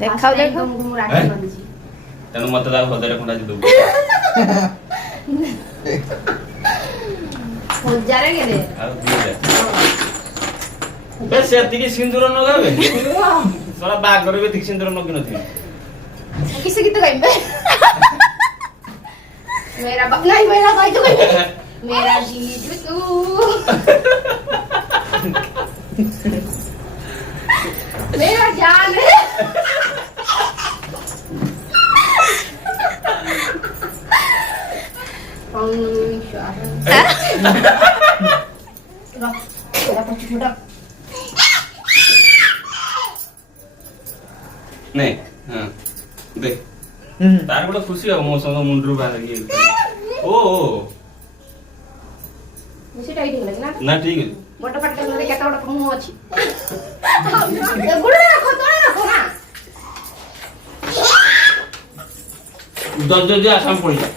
देखाओ देखो ମୁଁ ରାକ୍ଷୀ ବାନ୍ଧିଛି ତେଣୁ ମତେ ତାକୁ 1000 ଖଣ୍ଡା ଦେବୁ। ହଜାରେ କେରେ ଆଉ 2000 ବେ ସେତିକି ସିନ୍ଦୁର ନଗାବେ ସରା ବାହାଘର ବି ଠିକ ସିନ୍ଦୁର ନଗି ନଥିବେ। किसी गीत गाइबे मेरा नहीं मेरा गाइ तो गाइबे मेरा जीत तू मेरा जान है नहीं हां देख तार बड़ा खुशी हो मो संग मुंडरू बाहर के ओ मुझे टाइट हो ना ना ठीक है मोटा पट्टा में केटा बड़ा मुंह अछि गुड़ रखो तोड़े रखो ना दस आसाम पड़ जा